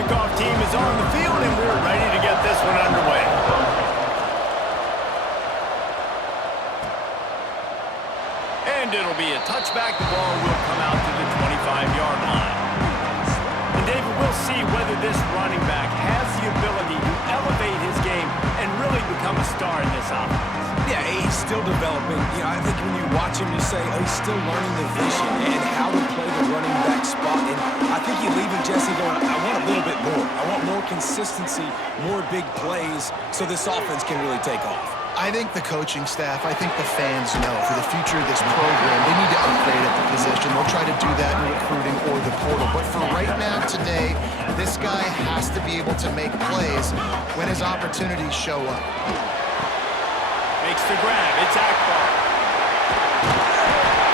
kickoff team is on the field, and we're ready to get this one underway. And it'll be a touchback. The ball will come out to the 25-yard line. And David, we'll see whether this running back has the ability to elevate his game and really become a star in this offense. Yeah, he's still developing. You know, I think when you watch him, you say, oh, he's still learning the vision and how to play the running back spot. And I think you leave it, Jesse, going, I want a little bit more. I want more consistency, more big plays so this offense can really take off. I think the coaching staff, I think the fans know for the future of this program, they need to upgrade at the position. They'll try to do that in recruiting or the portal. But for right now, today, this guy has to be able to make plays when his opportunities show up. Makes the grab. It's Akbar.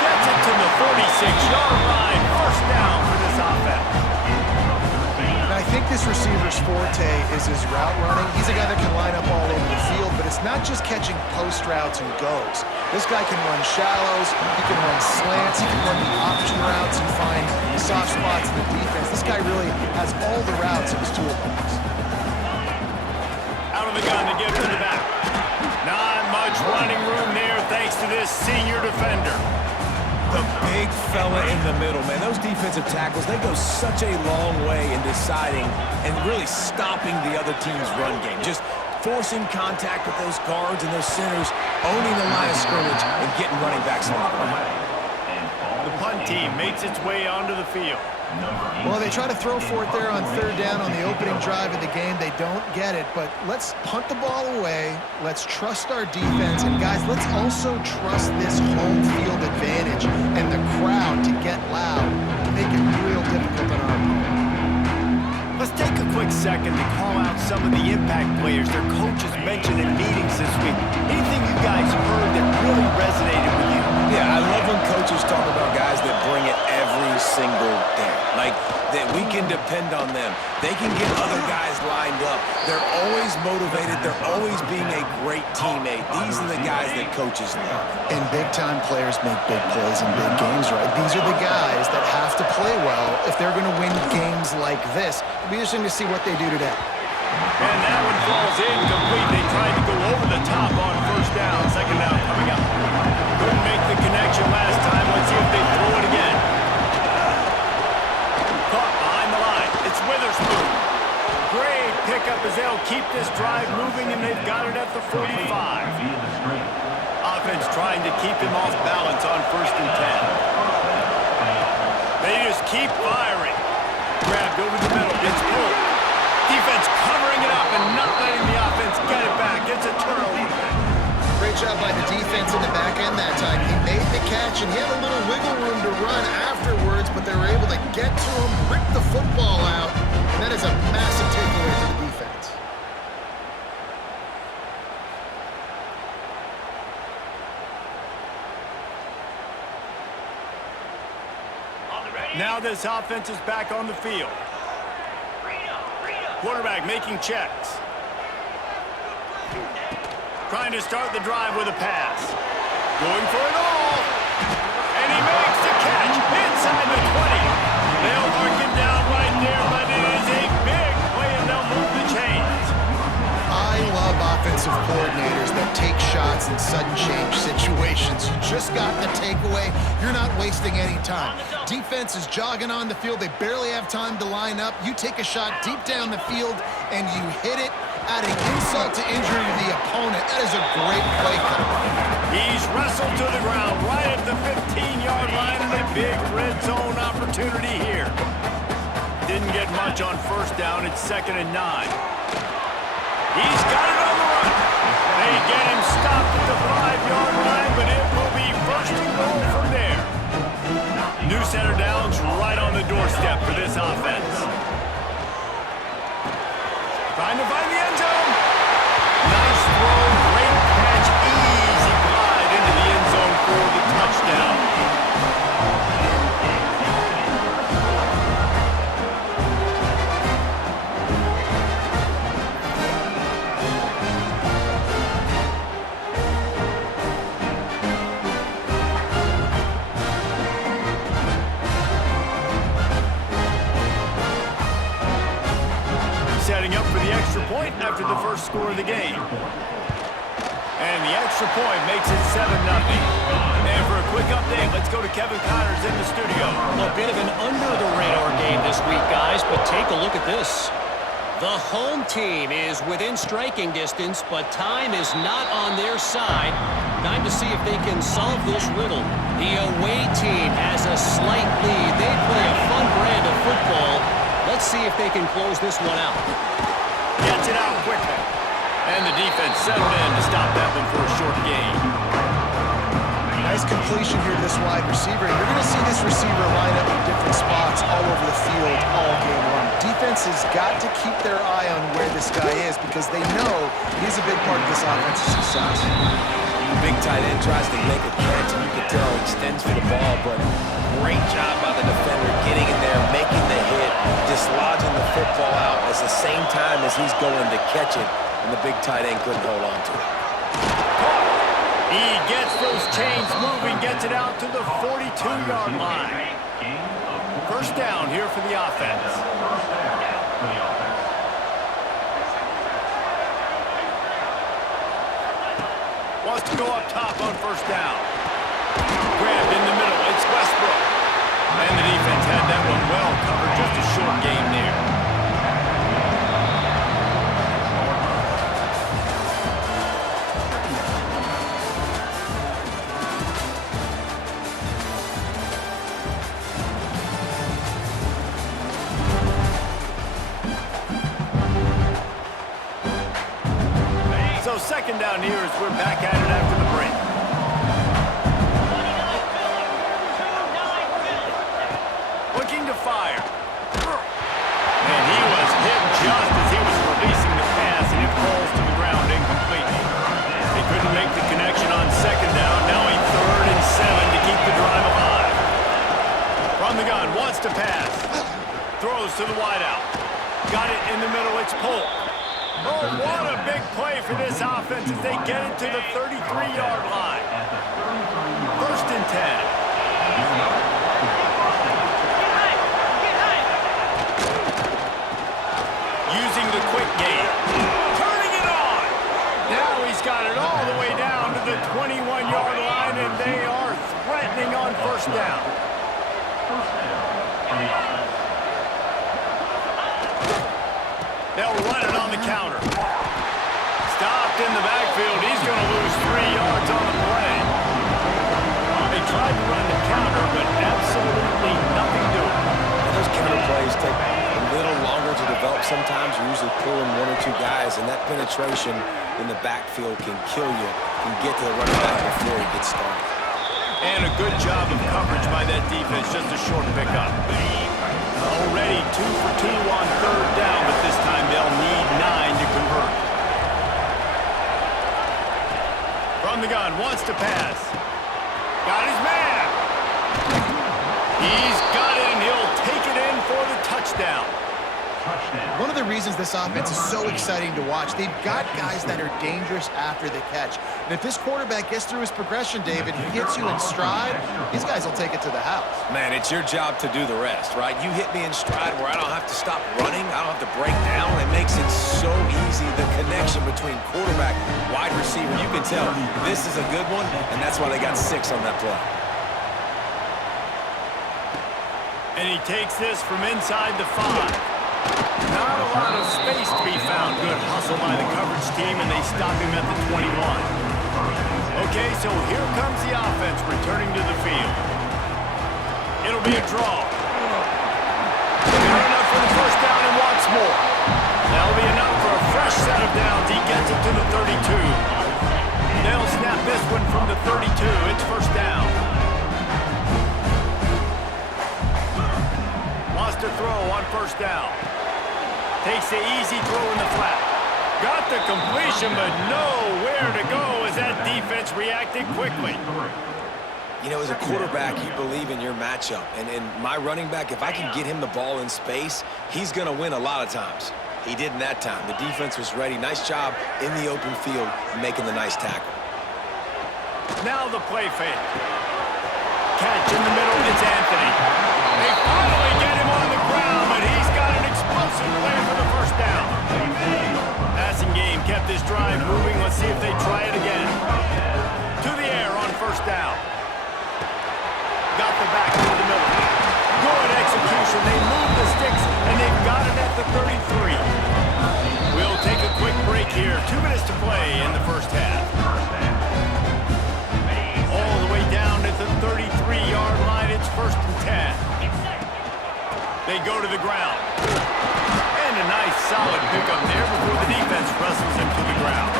Gets it to the 46-yard line. First down for this offense. I think this receiver's forte is his route running. He's a guy that can line up all over the field, but it's not just catching post routes and goes. This guy can run shallows, he can run slants, he can run the option routes and find soft spots in the defense. This guy really has all the routes in his toolbox. Out of the gun to get to the back. Not much running room there thanks to this senior defender. The big fella in the middle, man. Those defensive tackles, they go such a long way in deciding and really stopping the other team's run game. Just forcing contact with those guards and those centers, owning the line of scrimmage and getting running backs on the ground. The punt team makes its way onto the field. Well, they try to throw for it there on third down on the opening drive of the game. They don't get it, but let's punt the ball away. Let's trust our defense. And, guys, let's also trust this home field advantage and the crowd to get loud to make it real difficult on our opponent. Let's take a quick second to call out some of the impact players their coaches mentioned in meetings this week. Anything you guys heard that really resonated with you? Yeah, I love when coaches talk about guys that bring it every single day. Like, that we can depend on them. They can get other guys lined up. They're always motivated. They're always being a great teammate. These are the guys that coaches love. And big-time players make big plays in big games, right? These are the guys that have to play well if they're going to win games like this. It'll be interesting to see what they do today. And that one falls incomplete. They tried to go over the top on first down. Second down coming up. Couldn't make the connection last time. Let's see if they throw it again. Caught behind the line. It's Witherspoon. Great pickup as they'll keep this drive moving, and they've got it at the 45. Offense trying to keep him off balance on 1st and 10. They just keep firing. Grabbed over the middle. Gets pulled. Defense covering it up and not letting the offense get it back. It's a turnover. Great job by the defense in the back end that time. He made the catch, and he had a little wiggle room to run afterwards, but they were able to get to him, rip the football out, and that is a massive takeaway for the defense. Now this offense is back on the field. Quarterback making checks. Trying to start the drive with a pass. Going for it all. And he makes the catch inside the 20. They'll mark him down right there, but it is a big play, and they'll move the chains. I love offensive coordinators that take shots in sudden change situations. You just got the takeaway. You're not wasting any time. Defense is jogging on the field. They barely have time to line up. You take a shot deep down the field, and you hit it, adding insult to injury to the opponent. That is a great play call. He's wrestled to the ground right at the 15-yard line, and a big red zone opportunity here. Didn't get much on first down. It's 2nd and 9. He's got it on the run. They get him stopped at the 5-yard line, but it will be 1st and goal from there. New center downs right on the doorstep for this offense. Trying to find the end zone. Nice throw, great catch, easy glide into the end zone for the touchdown. after the first score of the game. And the extra point makes it 7-0. And for a quick update, let's go to Kevin Connors in the studio. A bit of an under-the-radar game this week, guys, but take a look at this. The home team is within striking distance, but time is not on their side. Time to see if they can solve this riddle. The away team has a slight lead. They play a fun brand of football. Let's see if they can close this one out. Gets it out quickly. And the defense settled in to stop that one for a short gain. Nice completion here to this wide receiver. You're going to see this receiver line up in different spots all over the field all game long. Defense has got to keep their eye on where this guy is because they know he's a big part of this offensive success. The big tight end tries to make a catch, and you can tell he extends for the ball, but great job by the defender getting in there, making the hit, dislodging the football out at the same time as he's going to catch it, and the big tight end couldn't hold on to it. He gets those chains moving, gets it out to the 42-yard line. First down here for the offense. Wants to go up top on first down. Grabbed in the middle. It's Westbrook. And the defense had that one well covered. Just a short game there. So second down here as we're back at it after the break. Looking to fire. And he was hit just as he was releasing the pass, and it falls to the ground incomplete. They couldn't make the connection on second down. Now a 3rd and 7 to keep the drive alive. From the gun, wants to pass. Throws to the wideout. Got it in the middle, it's Polk. Oh, what a big play for this offense as they get it to the 33-yard line. 1st and 10. Using the quick game. Turning it on. Now he's got it all the way down to the 21-yard line, and they are threatening on first down. They'll run it on the counter. Stopped in the backfield. He's going to lose 3 yards on the play. They tried to run the counter, but absolutely nothing doing. And those counter plays take a little longer to develop sometimes. You're usually pulling 1 or 2 guys, and that penetration in the backfield can kill you, can get to the running back before he gets started. And a good job of coverage by that defense. Just a short pickup. Already 2 for 2 on 3rd down, but this time they'll need 9 to convert. From the gun, wants to pass. Got his man. He's got it, and he'll take it in for the touchdown. One of the reasons this offense is so exciting to watch, they've got guys that are dangerous after the catch. And if this quarterback gets through his progression, David, he hits you in stride, these guys will take it to the house. Man, it's your job to do the rest, right? You hit me in stride where I don't have to stop running. I don't have to break down. It makes it so easy, the connection between quarterback, wide receiver. You can tell this is a good one, and that's why they got 6 on that play. And he takes this from inside the 5. Not a lot of space to be found. Good hustle by the coverage team, and they stop him at the 21. Okay, so here comes the offense returning to the field. It'll be a draw. Good enough for the first down and wants more. That'll be enough for a fresh set of downs. He gets it to the 32. They'll snap this one from the 32. It's first down. Wants to throw on first down. Takes the easy throw in the flat. Got the completion, but nowhere to go as that defense reacted quickly. You know, as a quarterback, you believe in your matchup. And my running back, if I can get him the ball in space, he's going to win a lot of times. He didn't that time. The defense was ready. Nice job in the open field making the nice tackle. Now the play fake. Catch in the middle, it's Anthony. They finally get him on the ground, but he's got an explosive play for the first down. Passing kept this drive moving. Let's see if they try it again. To the air on first down. Got the back into the middle. Good execution. They move the sticks, and they've got it at the 33. We'll take a quick break here. 2 minutes to play in the first half. All the way down at the 33-yard line. It's 1st and 10. They go to the ground. And a nice solid pickup there before the defense wrestles him to the ground.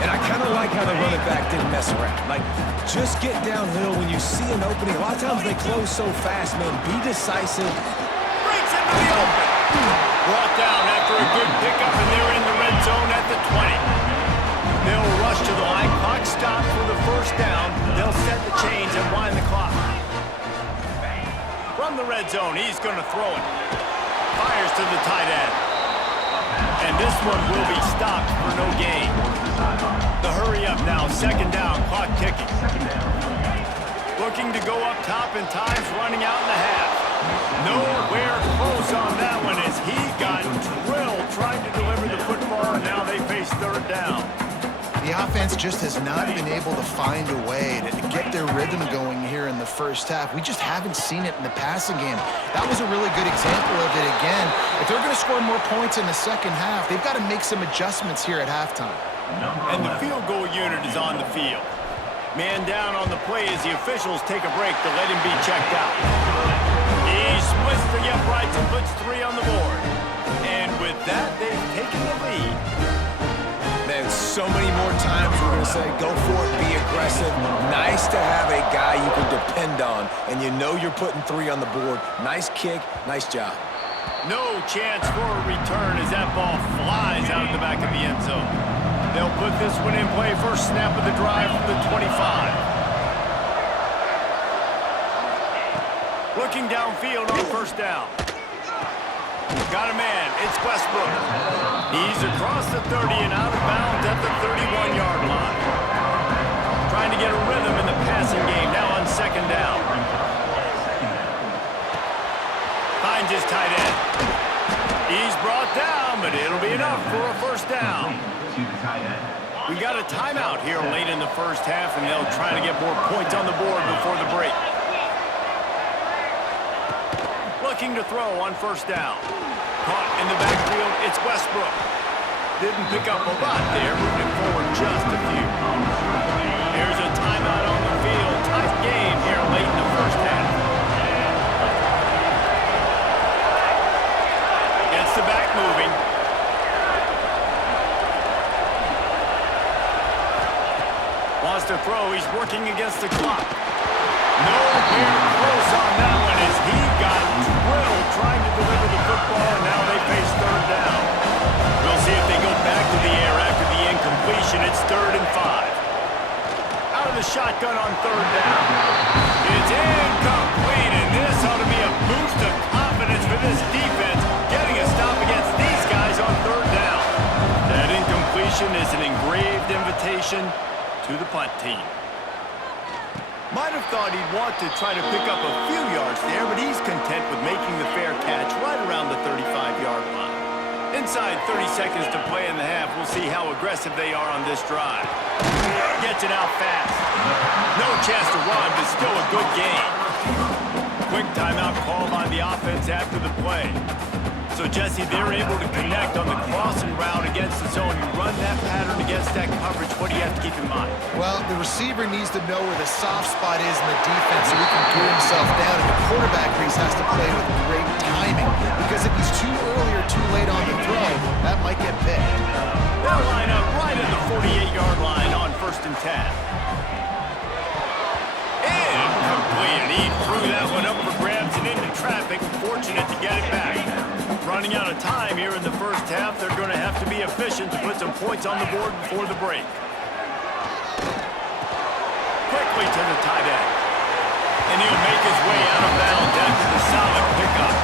And I kind of like how the running back didn't mess around. Like, just get downhill when you see an opening. A lot of times they close so fast, man. Be decisive. Breaks into the open. Brought down after a good pickup, and they're in the red zone at the 20. They'll rush to the line. Clock stops for the first down. They'll set the chains and wind the clock. From the red zone, he's going to throw it. Fires to the tight end. And this one will be stopped for no gain. The hurry up now, 2nd down, clock ticking. Looking to go up top, and time's running out in the half. Nowhere close on that one as he got drilled trying to deliver the football, and now they face 3rd down. The offense just has not been able to find a way to get their rhythm going here in the first half. We just haven't seen it in the passing game. That was a really good example of it again. If they're going to score more points in the second half, they've got to make some adjustments here at halftime. And the field goal unit is on the field. Man down on the play as the officials take a break to let him be checked out. He splits the uprights and puts 3 on the board. And with that, they've taken the lead. Man, so many more times we're going to say, go for it, be aggressive. Nice to have a guy you can depend on, and you know you're putting 3 on the board. Nice kick, nice job. No chance for a return as that ball flies out of the back of the end zone. They'll put this one in play. First snap of the drive from the 25. Looking downfield on first down. Got a man. It's Westbrook. He's across the 30 and out of bounds at the 31-yard line. Trying to get a rhythm in the passing game now on 2nd down. Finds his tight end. He's brought down, but it'll be enough for a first down. We got a timeout here late in the first half, and they'll try to get more points on the board before the break. Looking to throw on first down. Caught in the backfield, it's Westbrook. Didn't pick up a lot there, moving forward just a few. Here's a timeout on the field. Tight game here late in the first half. Gets the back moving. Wants to throw, he's working against the clock. Nowhere close on that one as he got drilled trying to deliver the football, and now they face 3rd down. We'll see if they go back to the air after the incompletion. It's 3rd and 5. Out of the shotgun on 3rd down. It's incomplete, and this ought to be a boost of confidence for this defense, getting a stop against these guys on 3rd down. That incompletion is an engraved invitation to the punt team. Might have thought he'd want to try to pick up a few yards there, but he's content with making the fair catch right around the 35-yard line. Inside 30 seconds to play in the half, we'll see how aggressive they are on this drive. Gets it out fast. No chance to run, but still a good game. Quick timeout called on the offense after the play. So, Jesse, they're able to connect on the crossing route against the zone. You run that pattern against that coverage. What do you have to keep in mind? Well, the receiver needs to know where the soft spot is in the defense so he can gear himself down. And the quarterback has to play with great timing, because if he's too early or too late on the throw, that might get picked. They'll line up right at the 48-yard line on 1st and 10. Incomplete. He threw that one up for grabs and into traffic. Fortunate to get it back. Running out of time here in the first half. They're going to have to be efficient to put some points on the board before the break. Quickly to the tight end. And he'll make his way out of bounds after the solid pickup.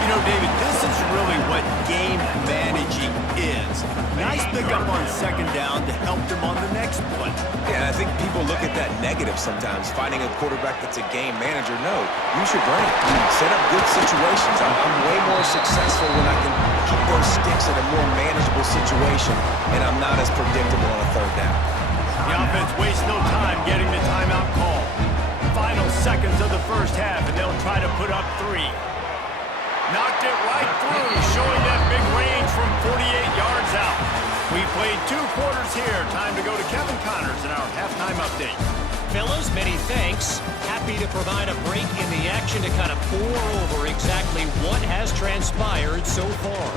You know, David, this is really what game managing is. Nice pickup on 2nd down to help them on the next play. Yeah, I think people look at that negative sometimes, finding a quarterback that's a game manager. No, use your brain. Set up good situations. I'm way more successful when I can keep those sticks in a more manageable situation, and I'm not as predictable on a third down. The offense wastes no time getting the timeout call. Final seconds of the first half, and they'll try to put up 3. Knocked it right through, showing that big range from 48 yards out. We played 2 quarters here. Time to go to Kevin Connors in our halftime update. Fellas, many thanks. Happy to provide a break in the action to kind of pour over exactly what has transpired so far.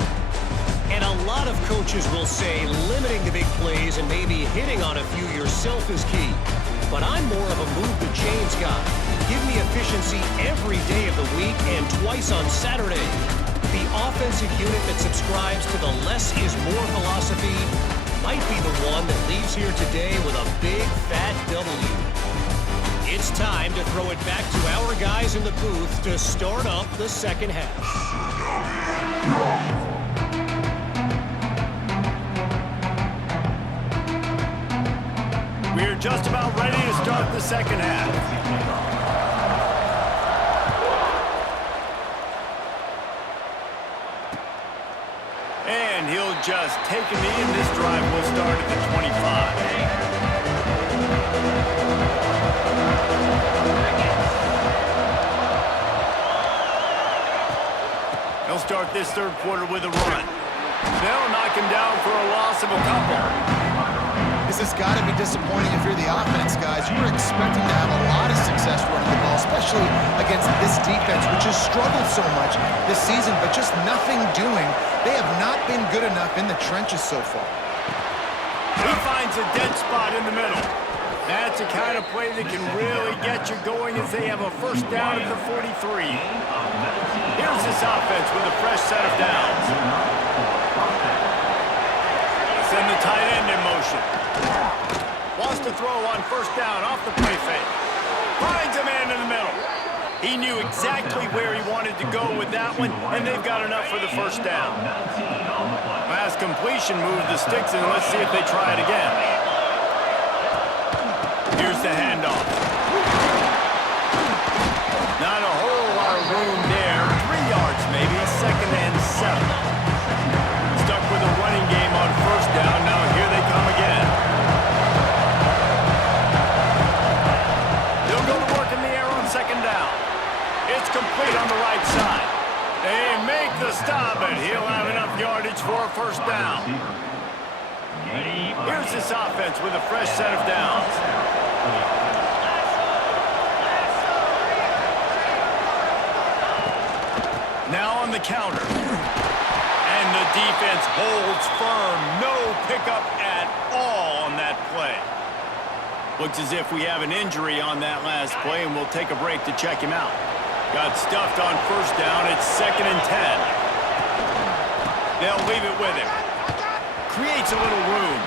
And a lot of coaches will say limiting the big plays and maybe hitting on a few yourself is key. But I'm more of a move the chains guy. Give me efficiency every day of the week and twice on Saturday. The offensive unit that subscribes to the less is more philosophy might be the one that leaves here today with a big fat W. It's time to throw it back to our guys in the booth to start up the second half. We're just about ready to start the second half. And he'll just take a knee, and this drive will start at the 25. He'll start this third quarter with a run. They'll knock him down for a loss of a couple. This has got to be disappointing if you're the offense, guys. You were expecting to have a lot of success running the ball, especially against this defense, which has struggled so much this season, but just nothing doing. They have not been good enough in the trenches so far. He finds a dead spot in the middle. That's the kind of play that can really get you going as they have a first down at the 43. Here's this offense with a fresh set of downs. Send the tight end in motion. Wants to throw on first down off the play fake. Finds a man in the middle. He knew exactly where he wanted to go with that one, and they've got enough for the first down. Last completion moved the sticks, and let's see if they try it again. Here's the handoff. Not a whole lot of room there. 3 yards maybe, 2nd and 7. Stuck with a running game on first down. Now here they come again. They'll go to work in the air on 2nd down. It's complete on the right side. They make the stop, and he'll have enough yardage for a first down. Here's this offense with a fresh set of downs. Now on the counter. And the defense holds firm. No pickup at all on that play. Looks as if we have an injury on that last play, and we'll take a break to check him out. Got stuffed on first down. It's 2nd and 10. They'll leave it with him. Creates a little room.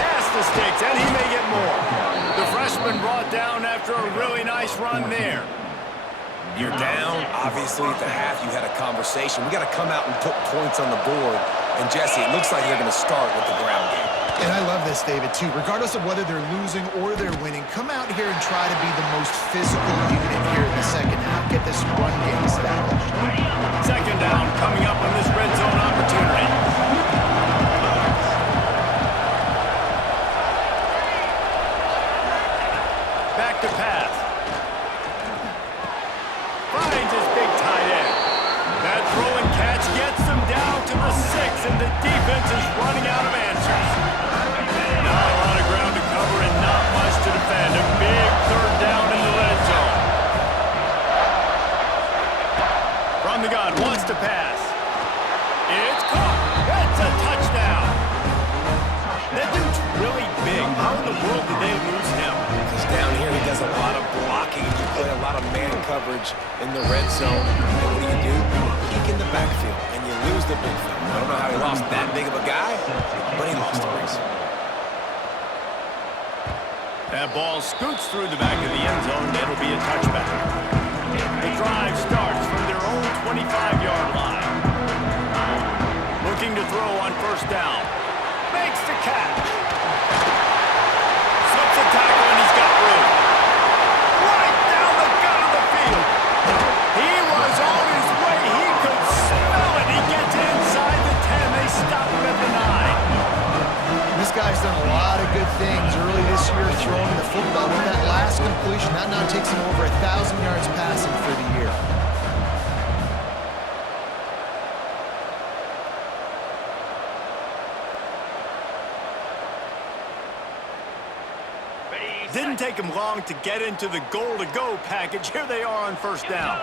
Past the sticks, and he may get more. The freshman brought down after a really nice run there. You're down. Obviously, at the half, you had a conversation. We got to come out and put points on the board. And, Jesse, it looks like they're going to start with the ground game. And I love this, David, too. Regardless of whether they're losing or they're winning, come out here and try to be the most physical unit here in the second half. Get this run game established. 2nd down coming up on this red zone opportunity. Back to pass. Finds his big tight end. That throw and catch gets them down to the 6, and the defense is running out of answers. Not a lot of ground to cover and not much to defend. A big 3rd down in the red zone. From the gun, wants to pass. It's caught. That's a touchdown. That dude's really big. How in the world did they lose him? Because down here he does a lot of blocking. You play a lot of man coverage in the red zone. And what do? Peek in the backfield, and you lose the big fella. I don't know how he lost that big of a guy, but he lost the race. That ball scoots through the back of the end zone. That'll be a touchback. The drive starts from their own 25-yard line. Looking to throw on first down. Makes the catch. Slips a tackle, and he's got room. Right down the gut of the field. He was on his way. He could smell it. He gets inside the throwing the football with that last completion. That now takes him over 1,000 yards passing for the year. Didn't take him long to get into the goal-to-go package. Here they are on first down.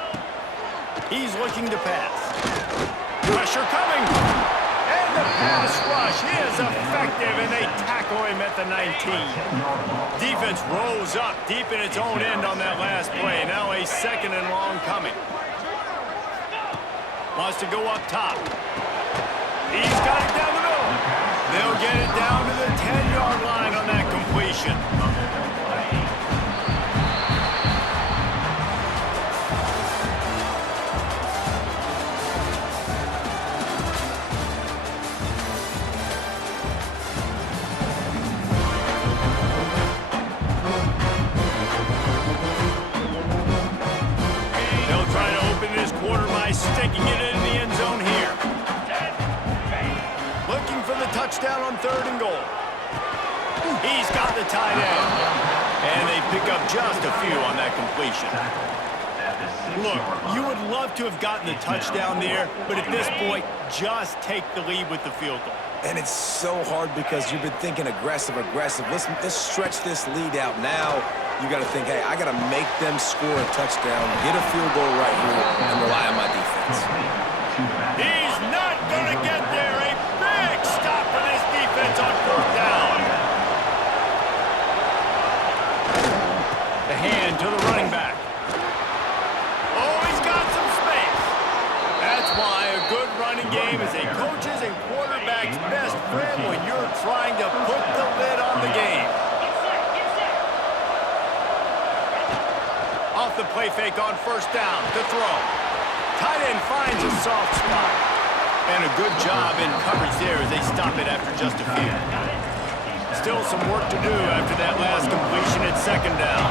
He's looking to pass. Pressure coming. And the pass rush is effective, and they tackle him at the 19. Defense rose up deep in its own end on that last play. Now a 2nd and long coming. Wants to go up top. He's got it down the middle. They'll get it down to the 10-yard line on that completion. Sticking it in the end zone here. Looking for the touchdown on 3rd and goal. He's got the tight end. And they pick up just a few on that completion. Look, you would love to have gotten the touchdown there, but at this point, just take the lead with the field goal. And it's so hard because you've been thinking aggressive. Let's stretch this lead out now. You got to think, hey, I got to make them score a touchdown, get a field goal right here, and rely on my defense. He's not going to get there. A big stop for this defense on 4th down. The hand to the running back. Oh, he's got some space. That's why a good running game is a coach's and quarterback's best friend when you're trying to put the lid on the game. Off the play fake on 1st down to throw. Tight end finds a soft spot. And a good job in coverage there as they stop it after just a few. Still some work to do after that last completion at 2nd down.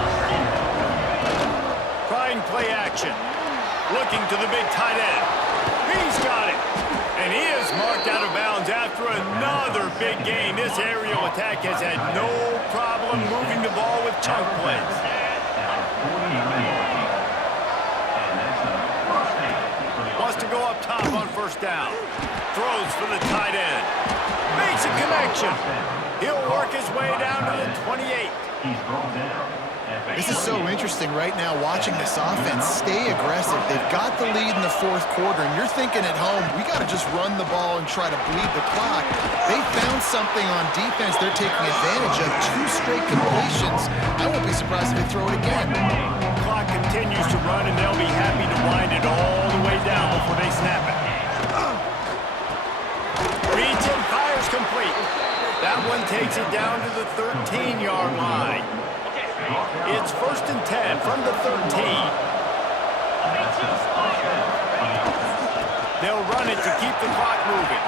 Trying play action. Looking to the big tight end. He's got it. And he is marked out of bounds after another big gain. This aerial attack has had no problem moving the ball with chunk plays. Wants to go up top on 1st down. Throws for the tight end. Makes a connection. He'll work his way down to the 28. This is so interesting right now watching this offense stay aggressive. They've got the lead in the 4th quarter, and you're thinking at home, we got to just run the ball and try to bleed the clock. They found something on defense they're taking advantage of. 2 straight completions. I won't be surprised if they throw it again. Clock continues to run, and they'll be happy to wind it all the way down before they snap it. Reads and fires complete. That one takes it down to the 13-yard line. It's 1st and 10 from the 13. They'll run it to keep the clock moving.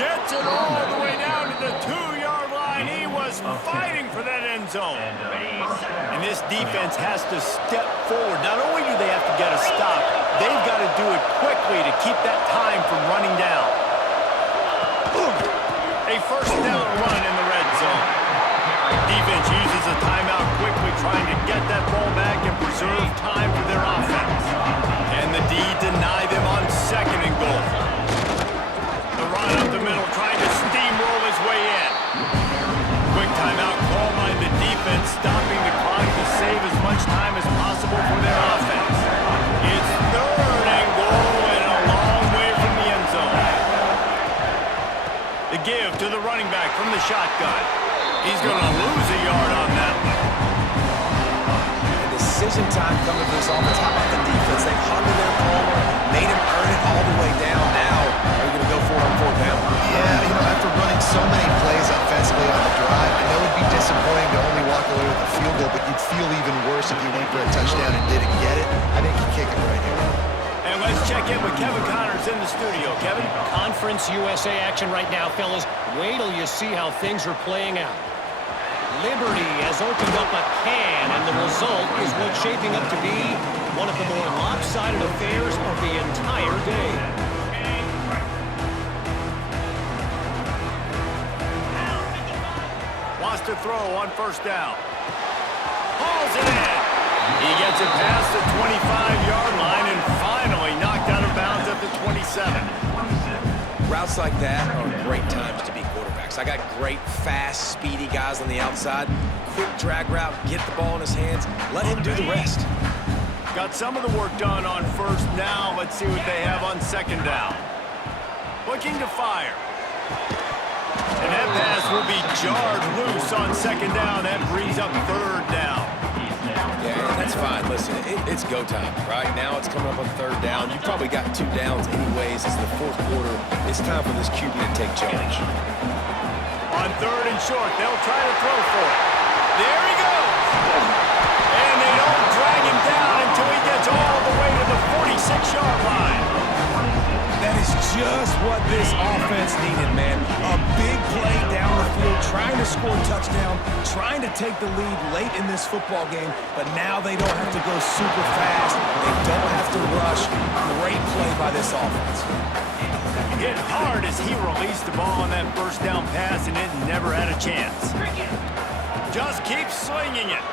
Gets it all the way down to the 2-yard line. He was fighting for that end zone. And this defense has to step forward. Not only do they have to get a stop, they've got to do it quickly to keep that time from running down. A 1st down run in the red zone. Defense uses a timeout quickly, trying to get that ball back and preserve time for their offense. And the D deny them on 2nd and goal. The run up the middle, trying to steamroll his way in. Quick timeout call by the defense, stopping the clock to save as much time as possible for their offense. It's 3rd and goal and a long way from the end zone. The give to the running back from the shotgun. He's going to lose a yard on that one. And decision time coming for this offense. How about the defense? They hunted their corner, made him earn it all the way down. Now, are you going to go for it on 4th down? Yeah, after running so many plays offensively on the drive, I know it'd be disappointing to only walk away with a field goal, but you'd feel even worse if you went for a touchdown and didn't get it. I think you kick it right here. And let's check in with Kevin Connors in the studio. Kevin? Conference USA action right now, fellas. Wait till you see how things are playing out. Liberty has opened up a can, and the result is what's shaping up to be one of the more lopsided affairs of the entire day. Wants to throw on first down. Hauls it in. He gets it past the 25-yard line and finally knocked out of bounds at the 27. Routes like that are great times to be quarterbacks. I got great, fast, speedy guys on the outside. Quick drag route, get the ball in his hands, let him do the rest. Got some of the work done on first down. Let's see what they have on second down. Looking to fire. And that pass will be jarred loose on second down. That brings up third down. Yeah, that's fine. Listen, it's go time. Right now it's coming up on third down. You probably got 2 downs anyways. It's the fourth quarter. It's time for this QB to take charge. On third and short, they'll try to throw for it. There he goes. And they don't drag him down until he gets all the way to the 46-yard line. That is just what this offense needed, man. A big play down the field, trying to score a touchdown, trying to take the lead late in this football game, but now they don't have to go super fast. They don't have to rush. Great play by this offense. Hit hard as he released the ball on that first down pass, and it never had a chance. Just keeps slinging it.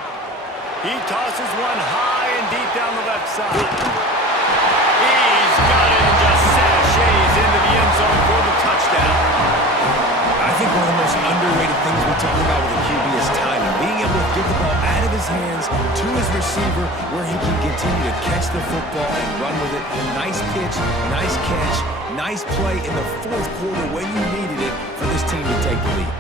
He tosses one high and deep down the left side. He's got it and just sashays into the end zone for the touchdown. I think one of the most underrated things we talk about with a QB is timing. Being able to get the ball out of his hands to his receiver where he can continue to catch the football and run with it. Nice pitch, nice catch, nice play in the fourth quarter when you needed it for this team to take the lead.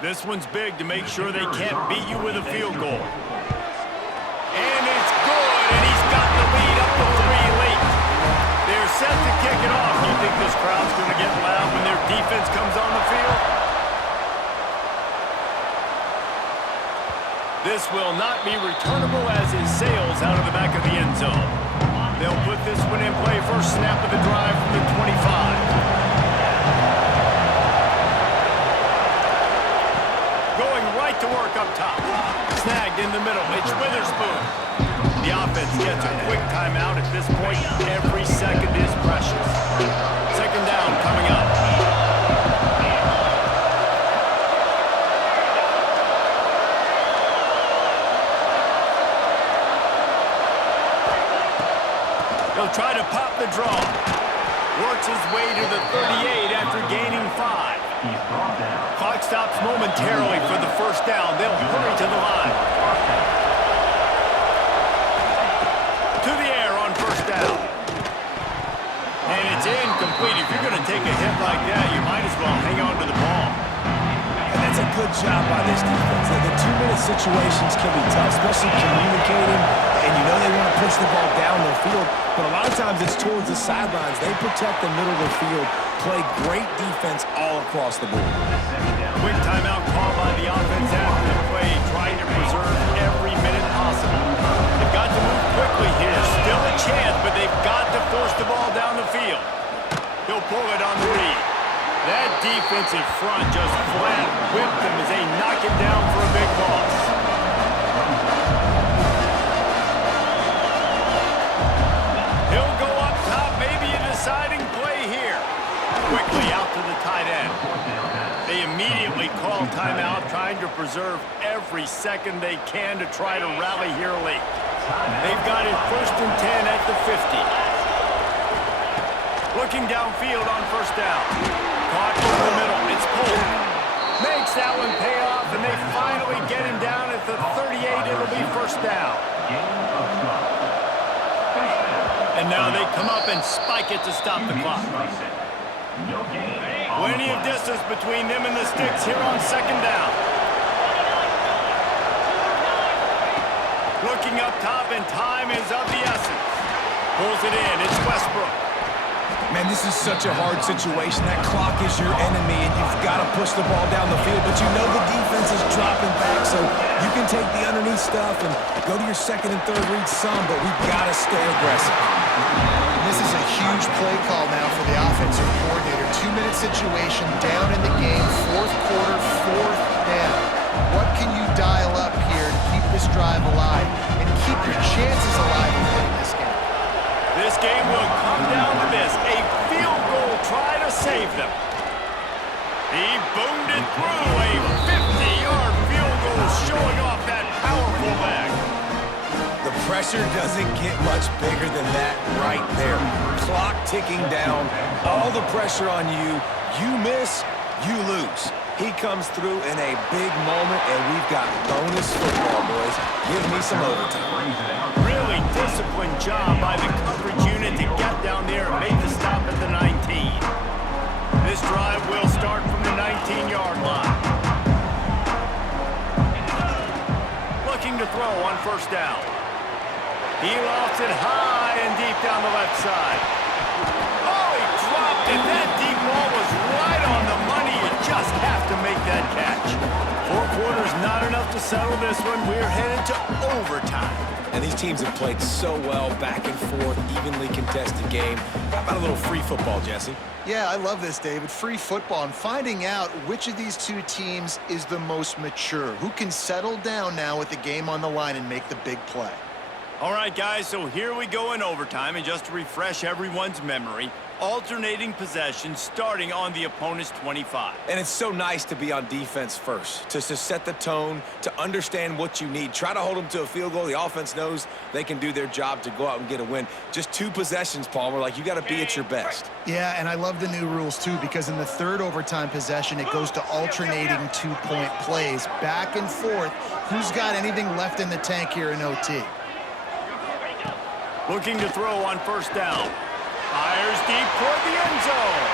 This one's big to make sure they can't beat you with a field goal. And it's good, and he's got the lead up to 3 late. They're set to kick it off. Do you think this crowd's going to get loud when their defense comes on the field? This will not be returnable as it sails out of the back of the end zone. They'll put this one in play first snap of the drive from the 25. To work up top. Snagged in the middle. It's Witherspoon. The offense gets a quick timeout at this point. Every second is precious. Second down coming up. He'll try to pop the draw. Works his way to the 38 after gaining 5. Clock stops momentarily for the first down. They'll hurry to the line. To the air on first down. And it's incomplete. If you're going to take a hit like that, you might as well hang on to the ball. And that's a good job by this defense. The 2-minute situations can be tough, especially communicating. And you know they want to push the ball down the field, but a lot of times it's towards the sidelines. They protect the middle of the field, play great defense all across the board. Quick timeout call by the offense after the play, trying to preserve every minute possible. They've got to move quickly here. Still a chance, but they've got to force the ball down the field. He'll pull it on the read. That defensive front just flat whipped him as they knock him down for a big loss. He'll go up top, maybe a deciding play here. Quickly out to the tight end. They immediately call timeout, trying to preserve every second they can to try to rally here late. They've got it 1st and 10 at the 50. Looking downfield on first down. Caught in the middle. It's pulled. Makes that one pay off, and they finally get him down at the 38. It'll be first down. And now they come up and spike it to stop the clock. Plenty of distance between them and the sticks here on second down. Looking up top, and time is of the essence. Pulls it in. It's Westbrook. Man, this is such a hard situation. That clock is your enemy, and you've got to push the ball down the field. But you know the defense is dropping back, so you can take the underneath stuff and go to your second and third read some, but we've got to stay aggressive. This is a huge play call now for the offensive coordinator. 2-minute situation, down in the game, fourth quarter, fourth down. What can you dial up here to keep this drive alive and keep your chances alive in winning this game? This game will come down to this. A field goal try to save them. He boomed it through. A 50-yard field goal showing off that powerful leg. The pressure doesn't get much bigger than that right there. Clock ticking down, all the pressure on you. You miss, you lose. He comes through in a big moment, and we've got bonus football, boys. Give me some overtime. Really disciplined job by the coverage unit to get down there and make the stop at the 19. This drive will start from the 19-yard line. Looking to throw on first down. He lofts it high and deep down the left side. Oh, he dropped it. That deep ball was right on the money. You just have to make that catch. 4 quarters not enough to settle this one. We're headed to overtime. And these teams have played so well, back and forth, evenly contested game. How about a little free football, Jesse? Yeah, I love this, David. Free football and finding out which of these two teams is the most mature. Who can settle down now with the game on the line and make the big play. All right, guys, so here we go in overtime, and just to refresh everyone's memory, alternating possession starting on the opponent's 25. And it's so nice to be on defense first, to set the tone, to understand what you need. Try to hold them to a field goal. The offense knows they can do their job to go out and get a win. Just 2 possessions, Palmer, like you got to be at your best. Yeah, and I love the new rules, too, because in the third overtime possession, it goes to alternating 2-point plays, back and forth. Who's got anything left in the tank here in OT? Looking to throw on first down. Fires deep toward the end zone.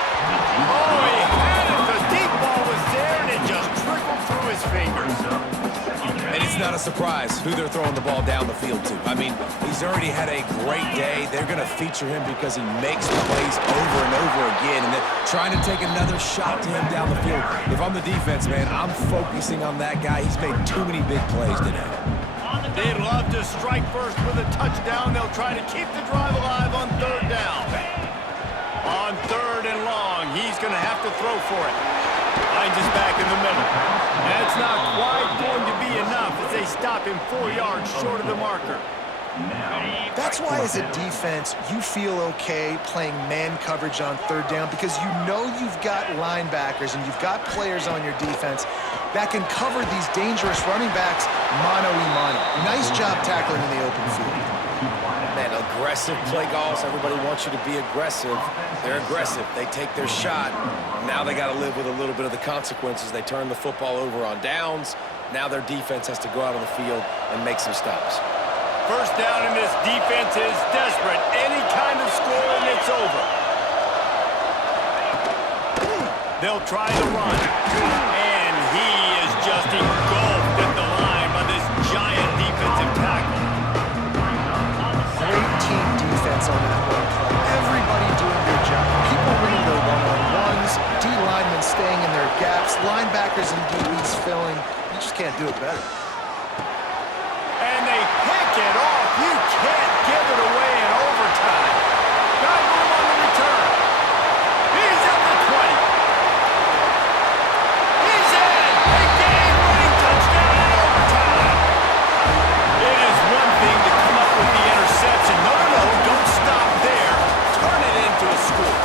Oh, he had it. The deep ball was there, and it just trickled through his fingers. And it's not a surprise who they're throwing the ball down the field to. I mean, he's already had a great day. They're going to feature him because he makes the plays over and over again. And they're trying to take another shot to him down the field. If I'm the defense, man, I'm focusing on that guy. He's made too many big plays today. They'd love to strike first with a touchdown. They'll try to keep the drive alive on third down. On third and long, he's going to have to throw for it. Finds his back in the middle. That's not quite going to be enough as they stop him 4 yards short of the marker. That's why, as a defense, you feel okay playing man coverage on third down because you know you've got linebackers and you've got players on your defense that can cover these dangerous running backs mano-a-mano. Nice job tackling in the open field. Man, aggressive play calls. Everybody wants you to be aggressive. They're aggressive. They take their shot. Now they got to live with a little bit of the consequences. They turn the football over on downs. Now their defense has to go out on the field and make some stops. First down, and this defense is desperate. Any kind of score, and it's over. They'll try to run. And he is just engulfed at the line by this giant defensive tackle. Great team defense on that one play. Everybody doing their job. People winning their one-on-ones, D-linemen staying in their gaps, linebackers and DBs filling. You just can't do it better. And they pick it off. You can't give it away in overtime. Got room on the return. He's at the 20. He's in. A game-winning touchdown in overtime. It is one thing to come up with the interception. No, don't stop there. Turn it into a score.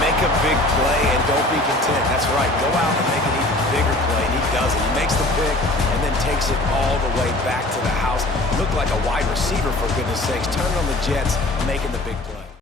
Make a big play and don't be content. That's right. Go out and make an even bigger play, and he does it. He makes the pick and then takes it all the way back to the house. Looked like a wide receiver, for goodness sakes. Turning on the Jets, making the big play.